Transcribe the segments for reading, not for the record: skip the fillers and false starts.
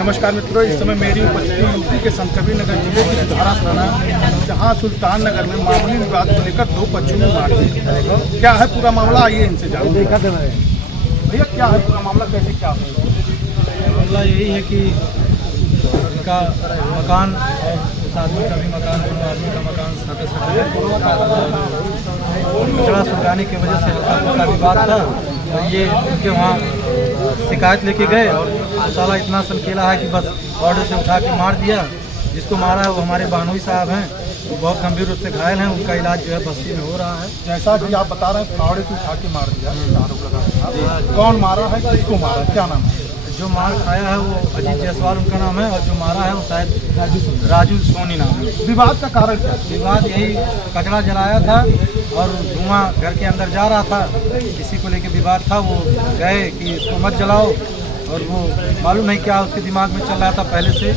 नमस्कार मित्रों, इस समय मेरी उपस्थिति यूपी के संत कबीर नगर जिले की धारा थाना, जहां सुल्तान नगर में मामूली विवाद को लेकर दो पक्षों में मारपीट। क्या है पूरा मामला, आइए इनसे जानते हैं। भैया क्या है पूरा मामला, कैसे क्या है? मामला यही है कि इनका मकान उस आदमी का भी मकान, दोनों आदमी का मकान कचरा सुखाने की वजह से हल्का विवाद था। और ये उनके वहाँ शिकायत लेके गए और साला इतना सनकेला है कि बस ऑर्डर से उठा के मार दिया। जिसको मारा है वो हमारे बानोई साहब हैं, वो बहुत गंभीर रूप से घायल हैं। उनका इलाज जो है बस्ती में हो रहा है। जैसा कि आप बता रहे हैं, फावड़े से उठा के मार दिया, आरोप लगा रहे हैं। कौन मारा है, किसको मारा, क्या नाम है? जो मार खाया है वो अजीत जायसवाल उनका नाम है, और जो मारा है वो शायद राजू सोनी नाम है। विवाद का कारण क्या है? विवाद यही कचरा जलाया था और धुआं घर के अंदर जा रहा था, किसी को लेके विवाद था। वो गए कि इसको मत जलाओ, और वो मालूम नहीं क्या उसके दिमाग में चल रहा था पहले से,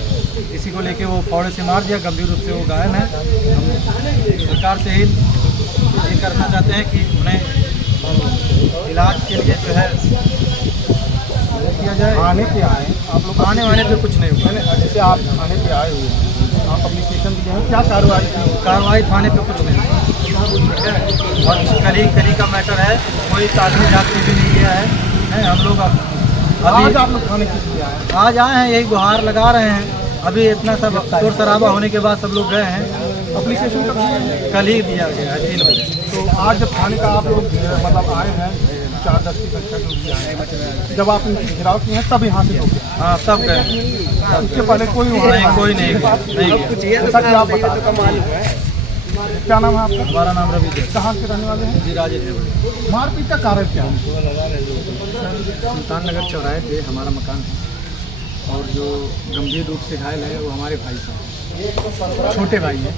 इसी को लेके वो फावड़े से मार दिया। गंभीर रूप से वो घायल है। हम सरकार से ही ये करना चाहते हैं कि उन्हें इलाज के लिए जो है किया जाए। आने पे आए आप लोग, आने वाने पे कुछ नहीं हुआ। जैसे आप थाने पे आए हुए हैं, आप एप्लीकेशन दिए हैं, क्या कार्रवाई थाने पे कुछ नहीं है। और कली का मैटर है, कोई ताज़ी जाति भी नहीं किया है। हम लोग आज आप लोग थाने किस लिए आए हैं? आज आए हैं, यही गुहार लगा रहे हैं। अभी इतना सब शोर शराबा होने के बाद सब लोग गए हैं। एप्लीकेशन कल ही दिया गया है 3 बजे। तो आज जब थाने का आप लोग मतलब आए हैं, 4-10 की संख्या जो भी आए हैं, जब आप इनकी गिराव की हैं तब यहाँ से लोग? हाँ, सब गए। उसके पहले कोई नहीं, कोई नहीं गया। जैसा कि आप बता क्या नाम है आपका? हमारा नाम रवि है। कहाँ के रहने वाले हैं? जी, राजेश। मारपीट का कारण क्या है? सुल्तान नगर चौराहे पे हमारा मकान है, और जो गंभीर रूप से घायल है वो हमारे भाई साहब, छोटे भाई हैं।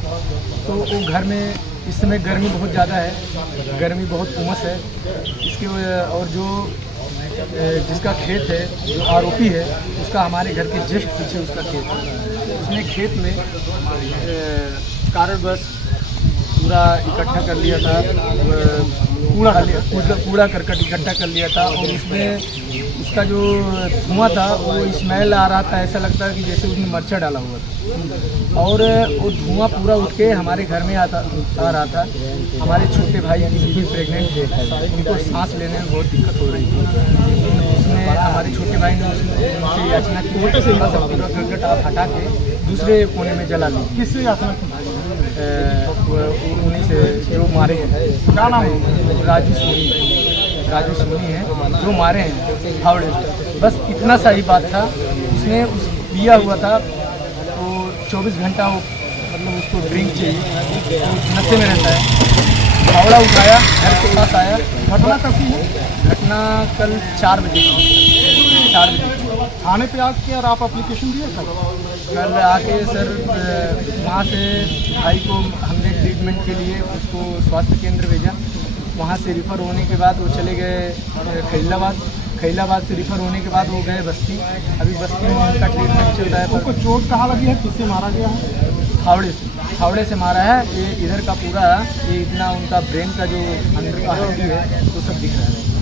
तो वो घर में इस समय गर्मी बहुत ज़्यादा है, गर्मी बहुत उमस है इसके और जो जिसका खेत है, जो आरोपी है, उसका हमारे घर के जस्ट पीछे उसका खेत है। उसने खेत में कारणवश पूरा इकट्ठा कर लिया था, कूड़ा करकट इकट्ठा कर लिया था, और उसमें उसका जो धुआं था वो स्मेल आ रहा था। ऐसा लगता है कि जैसे उसने मर्चा डाला हुआ था, और वो धुआं पूरा उठ के हमारे घर में आ रहा था। हमारे छोटे भाई की बीवी प्रेग्नेंट थे, उनको सांस लेने में बहुत दिक्कत हो रही थी। उसने हमारे छोटे भाई ने उनसे याचना की, छोटे से पूरा करकट आप हटा के दूसरे कोने में जला ली। किससे याचना की? उन्हीं से जो मारे हैं। क्या नाम है? राजू सोनी है जो मारे हैं फावड़े से। बस इतना सा ही बात था। उसने पिया हुआ था, तो 24 घंटा वो मतलब उसको ड्रिंक चाहिए, तो नशे में रहता है। फावड़ा उठाया, घर के पास आया। घटना कब की है? घटना कल 4 बजे। थाने पे आके और आप एप्लीकेशन दिए सर? कल आके सर वहाँ से भाई को हमने ट्रीटमेंट के लिए उसको स्वास्थ्य केंद्र भेजा। वहाँ से रिफ़र होने के बाद वो चले गए खैलाबाद से रिफ़र होने के बाद वो गए बस्ती। अभी बस्ती में उनका ट्रीटमेंट चल रहा है। उनको चोट कहाँ लगी है, किससे मारा गया है? फावड़े से मारा है। ये इधर का पूरा ये इतना उनका ब्रेन का जो अंदर का हड्डी है वो सब दिख रहा है।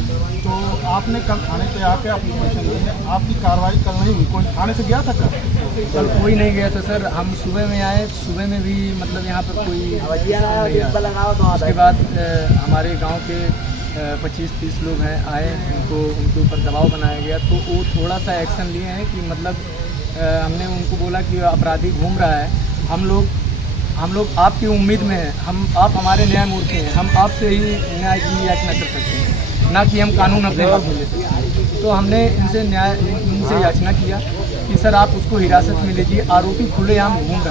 तो आपने कल थाने पे आके एप्लीकेशन दी है, आपकी कार्रवाई कल नहीं हुई? कोई थाने से गया था कल कोई नहीं गया था सर। हम सुबह में आए, सुबह में भी मतलब यहाँ पर कोई नहीं आया। उसके बाद हमारे गांव के 25-30 लोग हैं आए, उनके ऊपर दबाव बनाया गया। तो वो थोड़ा सा एक्शन लिए हैं कि मतलब हमने उनको बोला कि अपराधी घूम रहा है, हम लोग आपकी उम्मीद में हैं, आप हमारे न्यायमूर्ति हैं, हम आपसे ही न्याय की याचना कर सकते हैं, ना कि हम कानून अपने हाथ में ले सकते हैं। तो हमने इनसे याचना किया कि सर आप उसको हिरासत में लीजिए। आरोपी खुलेआम घूम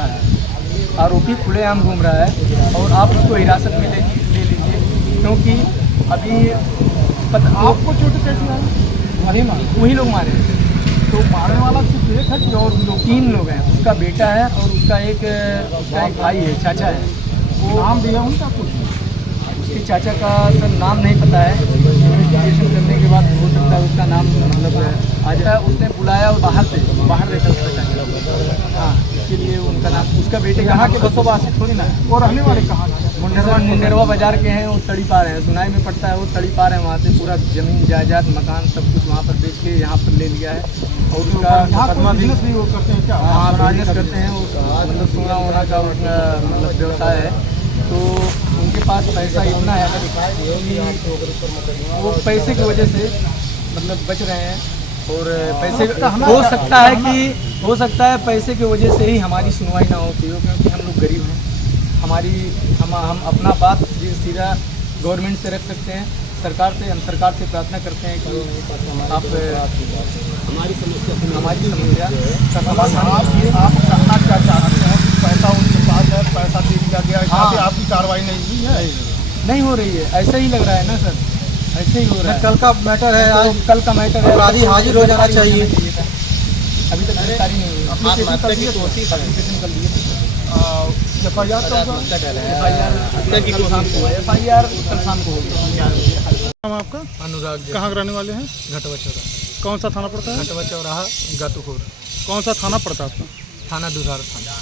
रहा है और आप उसको हिरासत में ले लीजिए, क्योंकि अभी आपको चोट कैसी आई? वही लोग मारे। तो मारने वाला सिर्फ एक है कि और भी लोग? 3 लोग हैं। उसका बेटा है और उसका एक भाई है, चाचा है। वो नाम दिया उनका कुछ? उसके चाचा का सर नाम नहीं पता है। इन्वेस्टिगेशन करने के बाद हो सकता है उसका नाम मतलब आ जाए। उसने बुलाया और बाहर रहता उसका चाचा। हाँ, इसके लिए उनका नाम, उसका बेटे यहाँ के बसोबासी थोड़ी ना है। और रहने वाले कहाँ? मुंडेरवा बाजार के हैं, वो तड़ी पार हैं, सुनाई में पड़ता है, वो तड़ी पार है। वहाँ से पूरा जमीन जायदाद मकान सब कुछ वहाँ पर बेच के यहाँ पर ले लिया है। और उसका बिजनेस भी वो करते हैं क्या? हाँ, बिजनेस करते हैं, वो मतलब सोना वोना का मतलब व्यवसाय है। तो उनके पास पैसा इतना है कि वो पैसे की वजह से मतलब बच रहे हैं। और पैसे हो सकता है पैसे की वजह से ही हमारी सुनवाई ना होती हो, क्योंकि हम लोग गरीब हैं। हम अपना बात सीधा गवर्नमेंट से रख सकते हैं, सरकार से। हम सरकार से प्रार्थना करते हैं कि आप हमारी समस्या का समाधान। आप कहना क्या चाहते हैं कि पैसा उनके पास है, पैसा दे दिया गया है, हाँ। आपकी कार्रवाई नहीं हुई है? नहीं हो रही है, ऐसा ही लग रहा है ना सर, ऐसे ही हो रहा है। कल का मैटर है, आज कल का मैटर है, अपराधी हाजिर हो जाना चाहिए। अभी तक गिरफ्तारी नहीं हुई। एप्लीकेशन कर दिए थे? एप्लीकेशन कर दिए थे। एफआईआर कब हुआ? FIR कल शाम को होगी। नाम आपका? अनुराग जी, कहाँ के रहने वाले हैं? घटवा चौराहा। कौन सा थाना पड़ता है? घटवा चौराहा, गातुखोर, कौन सा थाना पड़ता है आपका? थाना दुधार थाना।